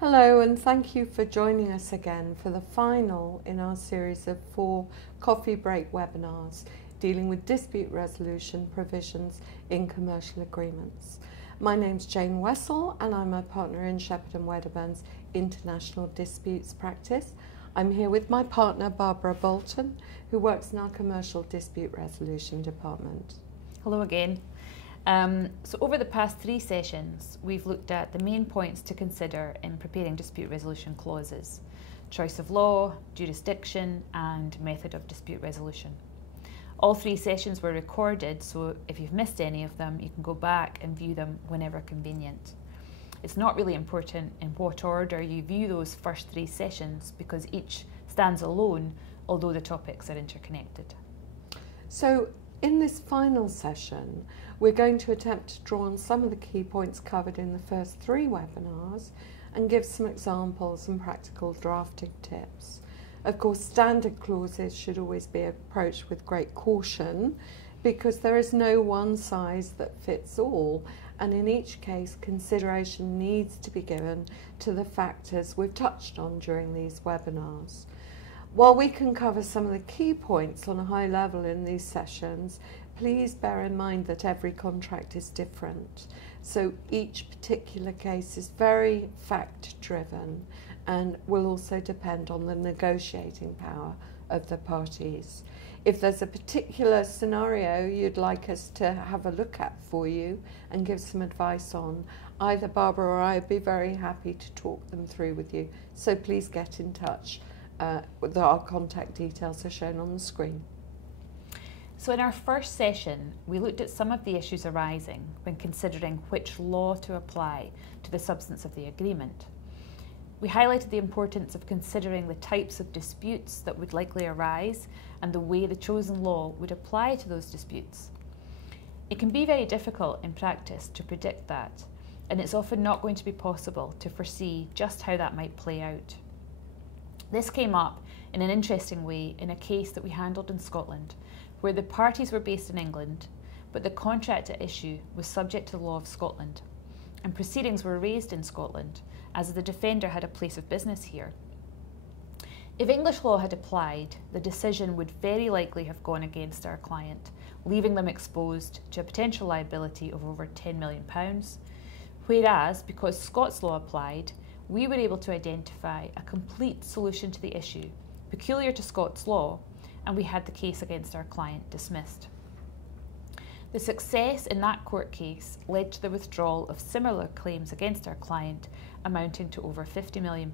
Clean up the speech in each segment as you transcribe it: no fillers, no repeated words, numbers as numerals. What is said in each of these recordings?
Hello, and thank you for joining us again for the final in our series of 4 coffee break webinars dealing with dispute resolution provisions in commercial agreements. My name's Jane Wessel and I'm a partner in Shepherd and Wedderburn's International Disputes Practice. I'm here with my partner Barbara Bolton, who works in our Commercial Dispute Resolution Department. Hello again. So over the past 3 sessions, we've looked at the main points to consider in preparing dispute resolution clauses: choice of law, jurisdiction, and method of dispute resolution. All 3 sessions were recorded, so if you've missed any of them, you can go back and view them whenever convenient. It's not really important in what order you view those first 3 sessions because each stands alone, although the topics are interconnected. So in this final session, we're going to attempt to draw on some of the key points covered in the first 3 webinars and give some examples and practical drafting tips. Of course, standard clauses should always be approached with great caution because there is no one size that fits all, and in each case consideration needs to be given to the factors we've touched on during these webinars. While we can cover some of the key points on a high level in these sessions, please bear in mind that every contract is different. So each particular case is very fact-driven and will also depend on the negotiating power of the parties. If there's a particular scenario you'd like us to have a look at for you and give some advice on, either Barbara or I would be very happy to talk them through with you. So please get in touch. Our contact details are shown on the screen. So in our first session, we looked at some of the issues arising when considering which law to apply to the substance of the agreement. We highlighted the importance of considering the types of disputes that would likely arise and the way the chosen law would apply to those disputes. It can be very difficult in practice to predict that, and it's often not going to be possible to foresee just how that might play out. This came up in an interesting way in a case that we handled in Scotland, where the parties were based in England, but the contract at issue was subject to the law of Scotland, and proceedings were raised in Scotland, as the defender had a place of business here. If English law had applied, the decision would very likely have gone against our client, leaving them exposed to a potential liability of over £10 million, whereas, because Scots law applied, we were able to identify a complete solution to the issue, peculiar to Scots law, and we had the case against our client dismissed. The success in that court case led to the withdrawal of similar claims against our client, amounting to over £50 million.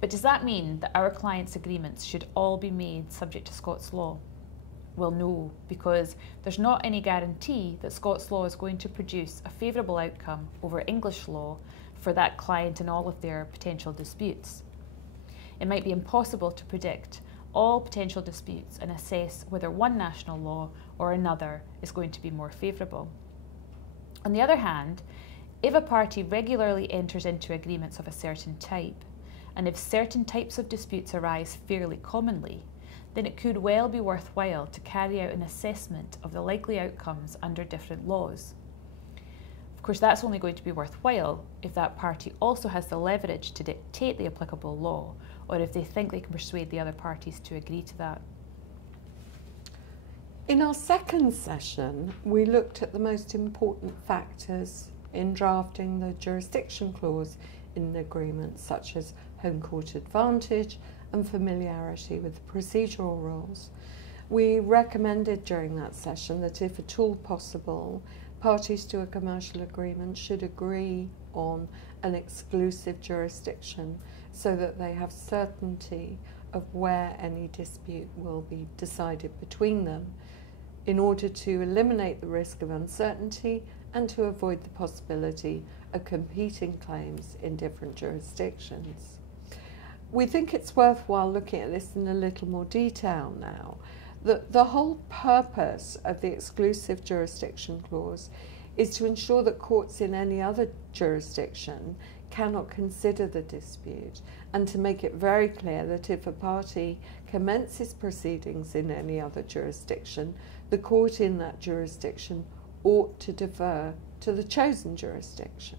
But does that mean that our client's agreements should all be made subject to Scots law? Well, no, because there's not any guarantee that Scots law is going to produce a favourable outcome over English law for that client in all of their potential disputes. It might be impossible to predict all potential disputes and assess whether one national law or another is going to be more favourable. On the other hand, if a party regularly enters into agreements of a certain type, and if certain types of disputes arise fairly commonly, then it could well be worthwhile to carry out an assessment of the likely outcomes under different laws. Of course, that's only going to be worthwhile if that party also has the leverage to dictate the applicable law, or if they think they can persuade the other parties to agree to that. In our second session, we looked at the most important factors in drafting the jurisdiction clause in an agreement, such as home court advantage and familiarity with the procedural rules. We recommended during that session that if at all possible, parties to a commercial agreement should agree on an exclusive jurisdiction so that they have certainty of where any dispute will be decided between them, in order to eliminate the risk of uncertainty and to avoid the possibility of competing claims in different jurisdictions. We think it's worthwhile looking at this in a little more detail now. The whole purpose of the exclusive jurisdiction clause is to ensure that courts in any other jurisdiction cannot consider the dispute, and to make it very clear that if a party commences proceedings in any other jurisdiction, the court in that jurisdiction ought to defer to the chosen jurisdiction.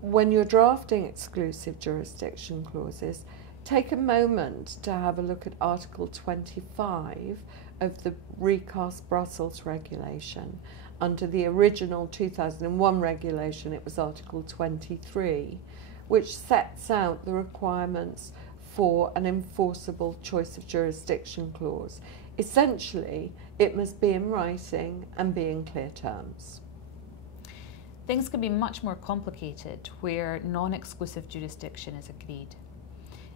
when you're drafting exclusive jurisdiction clauses, take a moment to have a look at Article 25 of the recast Brussels regulation. Under the original 2001 regulation, it was Article 23, which sets out the requirements for an enforceable choice of jurisdiction clause. Essentially, it must be in writing and be in clear terms. Things can be much more complicated where non-exclusive jurisdiction is agreed.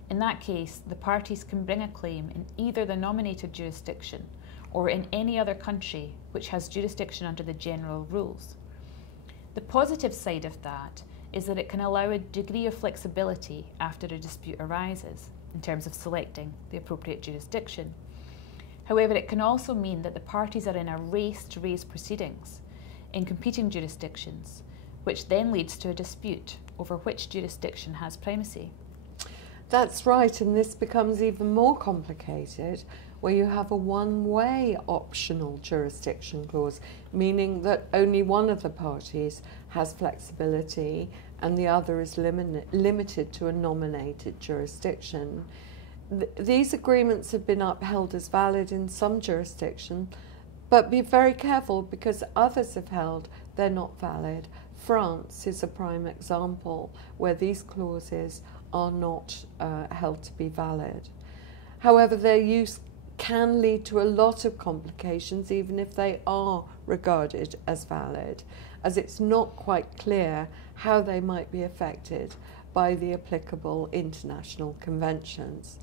In that case, the parties can bring a claim in either the nominated jurisdiction or in any other country which has jurisdiction under the general rules. The positive side of that is that it can allow a degree of flexibility after a dispute arises in terms of selecting the appropriate jurisdiction. However, it can also mean that the parties are in a race to raise proceedings in competing jurisdictions, which then leads to a dispute over which jurisdiction has primacy. That's right, and this becomes even more complicated where you have a one-way optional jurisdiction clause, meaning that only one of the parties has flexibility and the other is limited to a nominated jurisdiction. These agreements have been upheld as valid in some jurisdictions, but be very careful because others have held they're not valid. France is a prime example where these clauses are not held to be valid. However, their use can lead to a lot of complications even if they are regarded as valid, as it's not quite clear how they might be affected by the applicable international conventions.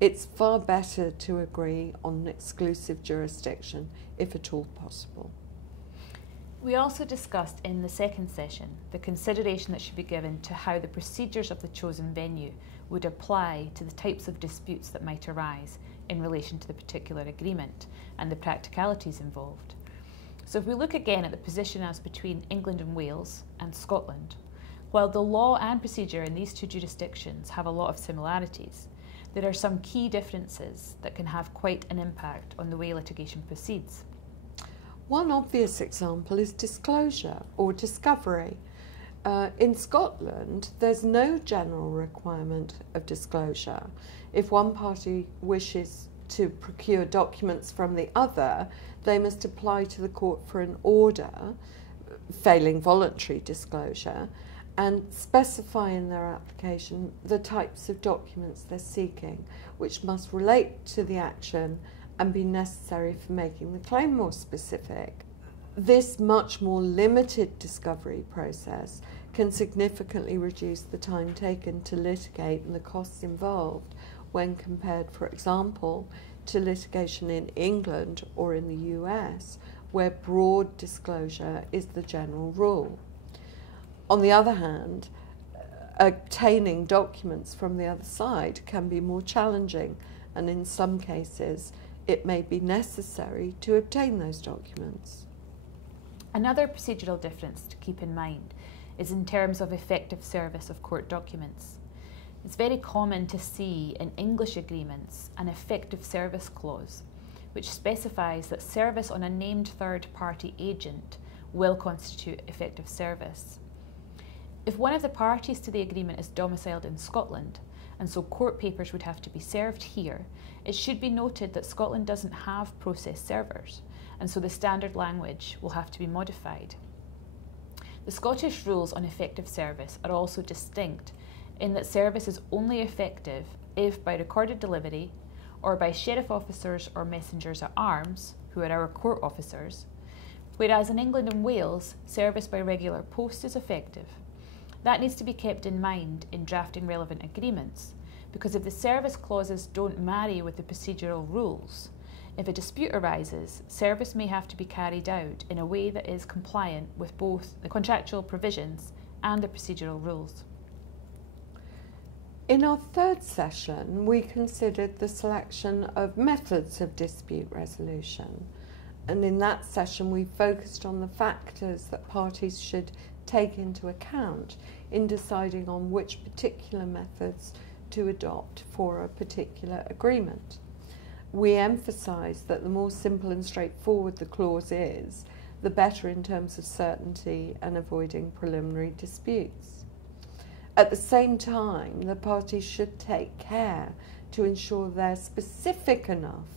It's far better to agree on an exclusive jurisdiction, if at all possible. We also discussed in the second session the consideration that should be given to how the procedures of the chosen venue would apply to the types of disputes that might arise in relation to the particular agreement and the practicalities involved. So if we look again at the position as between England and Wales and Scotland, while the law and procedure in these two jurisdictions have a lot of similarities, there are some key differences that can have quite an impact on the way litigation proceeds. One obvious example is disclosure or discovery. In Scotland, there's no general requirement of disclosure. If one party wishes to procure documents from the other, they must apply to the court for an order, failing voluntary disclosure, and specify in their application the types of documents they're seeking, which must relate to the action and be necessary for making the claim more specific. This much more limited discovery process can significantly reduce the time taken to litigate and the costs involved when compared, for example, to litigation in England or in the US, where broad disclosure is the general rule. On the other hand, obtaining documents from the other side can be more challenging, and in some cases it may be necessary to obtain those documents. Another procedural difference to keep in mind is in terms of effective service of court documents. It's very common to see in English agreements an effective service clause, which specifies that service on a named third-party agent will constitute effective service. If one of the parties to the agreement is domiciled in Scotland, and so court papers would have to be served here, it should be noted that Scotland doesn't have process servers, and so the standard language will have to be modified. The Scottish rules on effective service are also distinct in that service is only effective if by recorded delivery or by sheriff officers or messengers at arms, who are our court officers, whereas in England and Wales, service by regular post is effective. That needs to be kept in mind in drafting relevant agreements, because if the service clauses don't marry with the procedural rules, if a dispute arises, service may have to be carried out in a way that is compliant with both the contractual provisions and the procedural rules. In our third session, we considered the selection of methods of dispute resolution. And in that session, we focused on the factors that parties should take into account in deciding on which particular methods to adopt for a particular agreement. We emphasised that the more simple and straightforward the clause is, the better in terms of certainty and avoiding preliminary disputes. At the same time, the parties should take care to ensure they're specific enough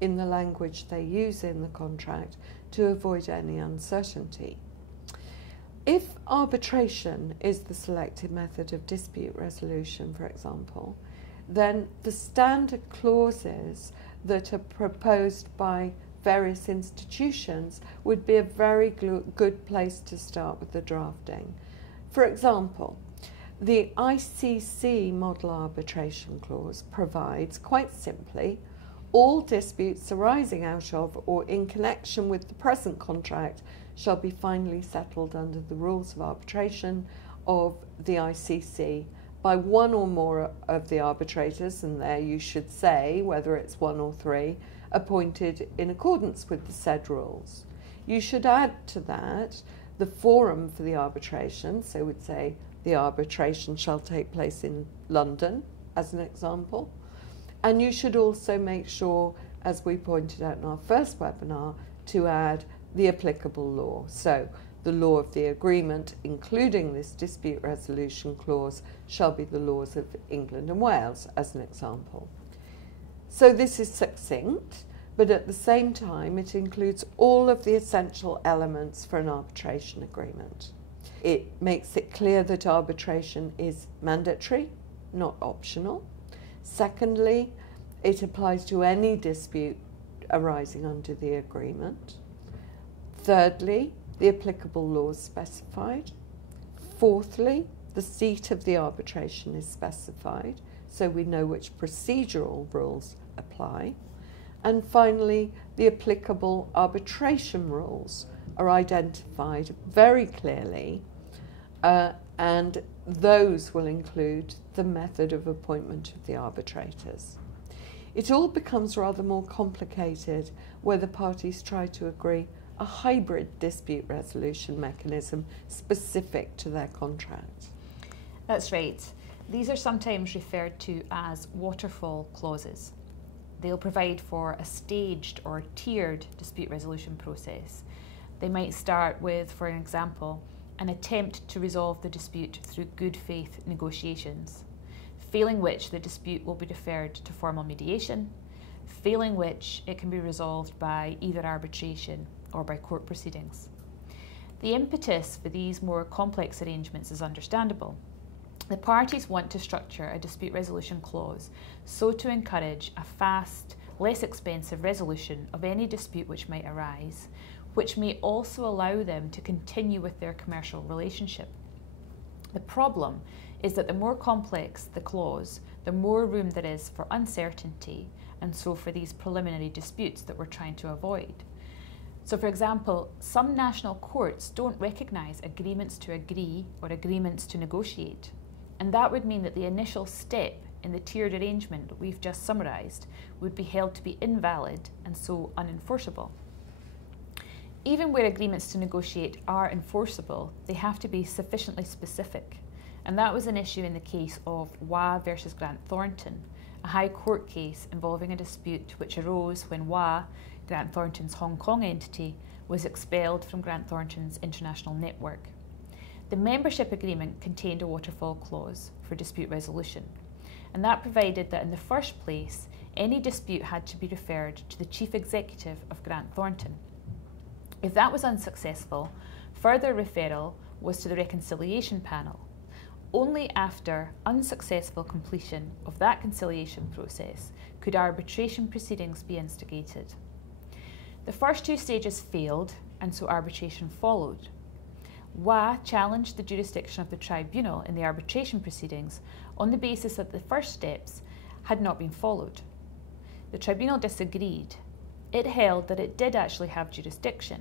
in the language they use in the contract to avoid any uncertainty. If arbitration is the selected method of dispute resolution, for example, then the standard clauses that are proposed by various institutions would be a very good place to start with the drafting. For example, the ICC model arbitration clause provides, quite simply, all disputes arising out of or in connection with the present contract shall be finally settled under the rules of arbitration of the ICC by one or more of the arbitrators, and there you should say whether it's one or three, appointed in accordance with the said rules. You should add to that the forum for the arbitration, so we'd say the arbitration shall take place in London, as an example. And you should also make sure, as we pointed out in our first webinar, to add the applicable law. So the law of the agreement, including this dispute resolution clause, shall be the laws of England and Wales, as an example. So this is succinct, but at the same time it includes all of the essential elements for an arbitration agreement. It makes it clear that arbitration is mandatory, not optional. Secondly, it applies to any dispute arising under the agreement. Thirdly, the applicable laws specified. Fourthly, the seat of the arbitration is specified, so we know which procedural rules apply. And finally, the applicable arbitration rules are identified very clearly, and those will include the method of appointment of the arbitrators. It all becomes rather more complicated where the parties try to agree a hybrid dispute resolution mechanism specific to their contract. That's right. These are sometimes referred to as waterfall clauses. They'll provide for a staged or tiered dispute resolution process. They might start with, for example, an attempt to resolve the dispute through good faith negotiations, failing which the dispute will be deferred to formal mediation, failing which it can be resolved by either arbitration or by court proceedings. The impetus for these more complex arrangements is understandable. The parties want to structure a dispute resolution clause so to encourage a fast, less expensive resolution of any dispute which might arise, which may also allow them to continue with their commercial relationship. The problem is that the more complex the clause, the more room there is for uncertainty, and so for these preliminary disputes that we're trying to avoid. So, for example, some national courts don't recognise agreements to agree or agreements to negotiate, and that would mean that the initial step in the tiered arrangement that we've just summarised would be held to be invalid and so unenforceable. Even where agreements to negotiate are enforceable, they have to be sufficiently specific, and that was an issue in the case of WA versus Grant Thornton, a High Court case involving a dispute which arose when WA, Grant Thornton's Hong Kong entity, was expelled from Grant Thornton's international network. The membership agreement contained a waterfall clause for dispute resolution, and that provided that in the first place, any dispute had to be referred to the chief executive of Grant Thornton. If that was unsuccessful, further referral was to the reconciliation panel. Only after unsuccessful completion of that conciliation process could arbitration proceedings be instigated. The first two stages failed, and so arbitration followed. WA challenged the jurisdiction of the tribunal in the arbitration proceedings on the basis that the first steps had not been followed. The tribunal disagreed. It held that it did actually have jurisdiction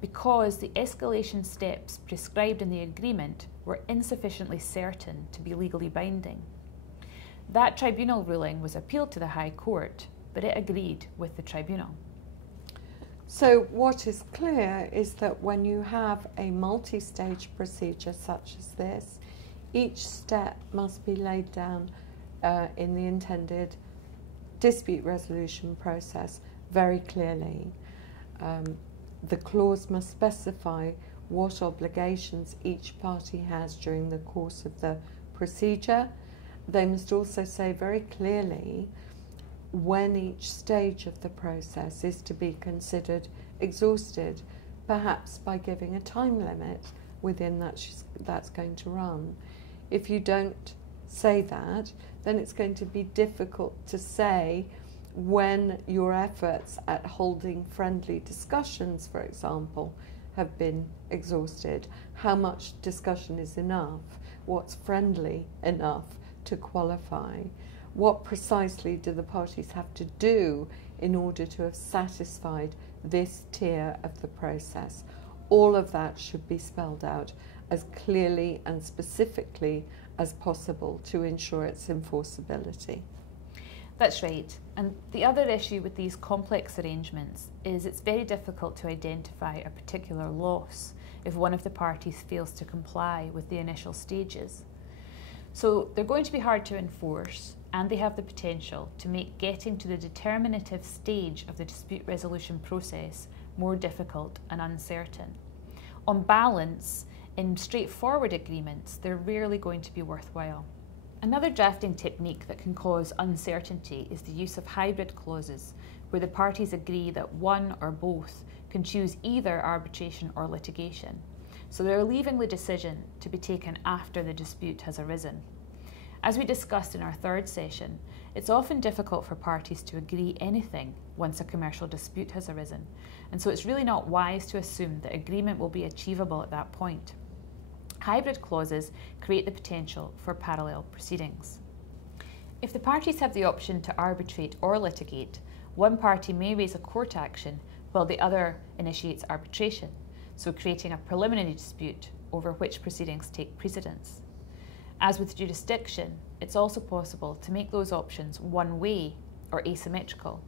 because the escalation steps prescribed in the agreement were insufficiently certain to be legally binding. That tribunal ruling was appealed to the High Court, but it agreed with the tribunal. So what is clear is that when you have a multi-stage procedure such as this, each step must be laid down in the intended dispute resolution process very clearly. The clause must specify what obligations each party has during the course of the procedure. They must also say very clearly when each stage of the process is to be considered exhausted, perhaps by giving a time limit within that's going to run. If you don't say that, then it's going to be difficult to say when your efforts at holding friendly discussions, for example, have been exhausted. How much discussion is enough? What's friendly enough to qualify? What precisely do the parties have to do in order to have satisfied this tier of the process? All of that should be spelled out as clearly and specifically as possible to ensure its enforceability. That's right. And the other issue with these complex arrangements is it's very difficult to identify a particular loss if one of the parties fails to comply with the initial stages. So they're going to be hard to enforce, and they have the potential to make getting to the determinative stage of the dispute resolution process more difficult and uncertain. On balance, in straightforward agreements, they're rarely going to be worthwhile. Another drafting technique that can cause uncertainty is the use of hybrid clauses, where the parties agree that one or both can choose either arbitration or litigation. So they're leaving the decision to be taken after the dispute has arisen. As we discussed in our third session, it's often difficult for parties to agree anything once a commercial dispute has arisen, and so it's really not wise to assume that agreement will be achievable at that point. Hybrid clauses create the potential for parallel proceedings. If the parties have the option to arbitrate or litigate, one party may raise a court action while the other initiates arbitration, so creating a preliminary dispute over which proceedings take precedence. As with jurisdiction, it's also possible to make those options one-way or asymmetrical,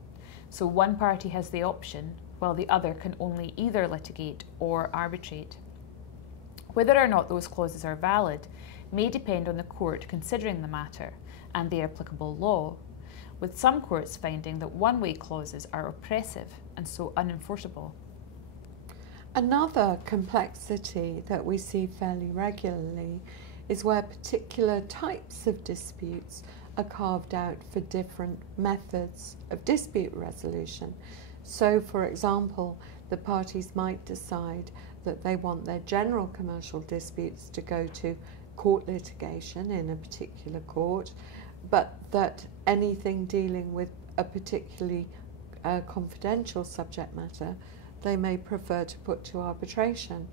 so one party has the option while the other can only either litigate or arbitrate. Whether or not those clauses are valid may depend on the court considering the matter and the applicable law, with some courts finding that one-way clauses are oppressive and so unenforceable. Another complexity that we see fairly regularly is where particular types of disputes are carved out for different methods of dispute resolution. So, for example, the parties might decide that they want their general commercial disputes to go to court litigation in a particular court, but that anything dealing with a particularly confidential subject matter they may prefer to put to arbitration.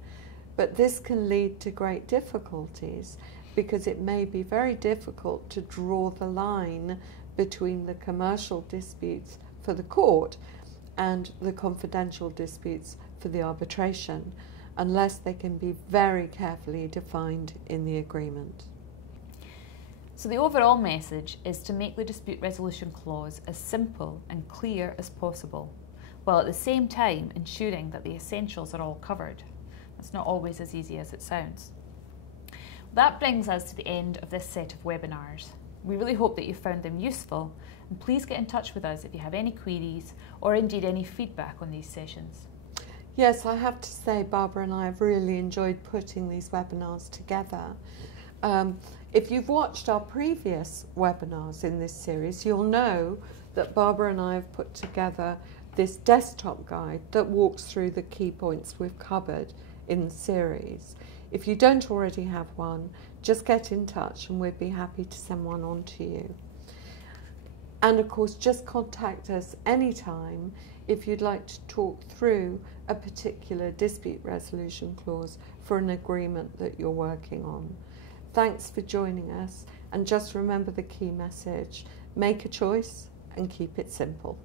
But this can lead to great difficulties because it may be very difficult to draw the line between the commercial disputes for the court and the confidential disputes for the arbitration, unless they can be very carefully defined in the agreement. So the overall message is to make the dispute resolution clause as simple and clear as possible, while at the same time ensuring that the essentials are all covered. It's not always as easy as it sounds. That brings us to the end of this set of webinars. We really hope that you found them useful, and please get in touch with us if you have any queries or indeed any feedback on these sessions. Yes, I have to say Barbara and I have really enjoyed putting these webinars together. If you've watched our previous webinars in this series, you'll know that Barbara and I have put together this desktop guide that walks through the key points we've covered in the series. If you don't already have one, just get in touch and we'd be happy to send one on to you. And of course, just contact us anytime if you'd like to talk through a particular dispute resolution clause for an agreement that you're working on. Thanks for joining us, and just remember the key message: make a choice and keep it simple.